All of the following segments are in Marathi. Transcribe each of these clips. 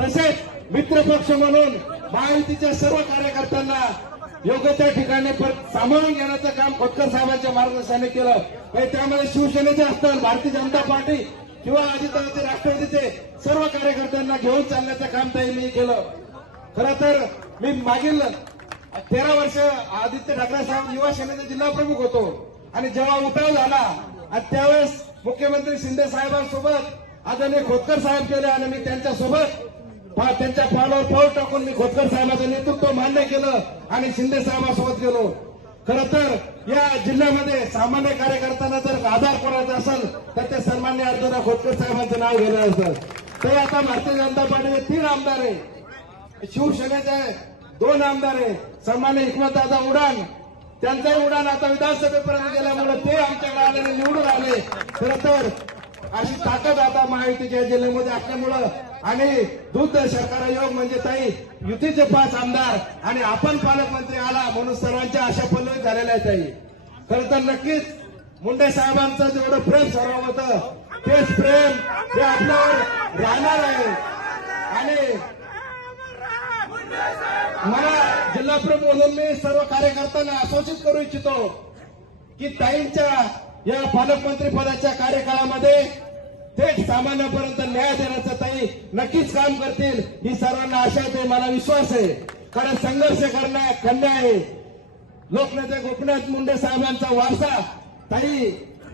तसेच मित्रपक्ष म्हणून महायुतीच्या सर्व कार्यकर्त्यांना योग्य त्या ठिकाणी सामावून घेण्याचं काम खोतकर साहेबांच्या मार्गदर्शनाने केलं. त्यामध्ये शिवसेनेचे असतील, भारतीय जनता पार्टी किंवा अजितदादाचे राष्ट्रवादीचे सर्व कार्यकर्त्यांना घेऊन चालण्याचं काम त्यांनी केलं. खरं तर मी मागील 13 वर्ष आदित्य ठाकरे साहेब युवा सेनेचे जिल्हा प्रमुख होतो आणि जेव्हा उठाव झाला त्यावेळेस मुख्यमंत्री शिंदे साहेबांसोबत आदरणीय खोतकर साहेब केले आणि मी त्यांच्यासोबत त्यांच्या पावलावर पाऊल टाकून मी खोतकर साहेबांचं नेतृत्व मान्य केलं आणि शिंदे साहेबांसोबत गेलो. खरं तर या जिल्ह्यामध्ये सामान्य कार्यकर्त्यांना जर आधार करायचा असेल तर ते सन्माननीय अर्जुना खोतकर साहेबांचं नाव घेणं असतं. ते आता भारतीय जनता पार्टीचे 3 आमदार आहे, शिवसेनेचे 2 आमदार आहे, सन्मान्य हिकमतदादा उडान त्यांचंही उडान आता विधानसभेपर्यंत गेल्यामुळे ते आमच्याकडे आले आणि निवडून आले. खरं तर अशी ताकद आता महायुतीच्या जिल्ह्यामध्ये असल्यामुळं आणि दूध शर्करा योग म्हणजे ताई युतीचे 5 आमदार आणि आपण पालकमंत्री आला म्हणून सर्वांच्या आशा पल्लवित झालेल्या आहेत. ताई खरं तर नक्कीच मुंडे साहेबांचं जेवढं प्रेम सर्व होतं तेच प्रेम हे आपल्यावर राहणार आहे. आणि मला जिल्हा प्रमुख म्हणून मी सर्व कार्यकर्त्यांना आश्वासित करू इच्छितो की ताईंच्या या पालकमंत्री पदाच्या कार्यकाळामध्ये थेट सामान्यापर्यंत न्याय देण्याचं ताई नक्कीच काम करतील ही सर्वांना आशा आहे, मला विश्वास आहे. कारण संघर्ष करणे आहे. लोकनेते गोपीनाथ मुंडे साहेबांचा वारसा ताई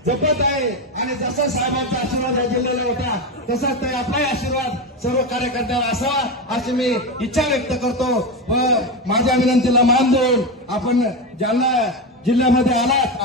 जपत आहे आणि जसा साहेबांचा आशीर्वाद या जिल्ह्याला होता तसाच ताई आपलाही आशीर्वाद सर्व कार्यकर्त्यांना असावा अशी मी इच्छा व्यक्त करतो. व माझ्या विनंतीला मान देऊन आपण जालना जिल्ह्यामध्ये आलात.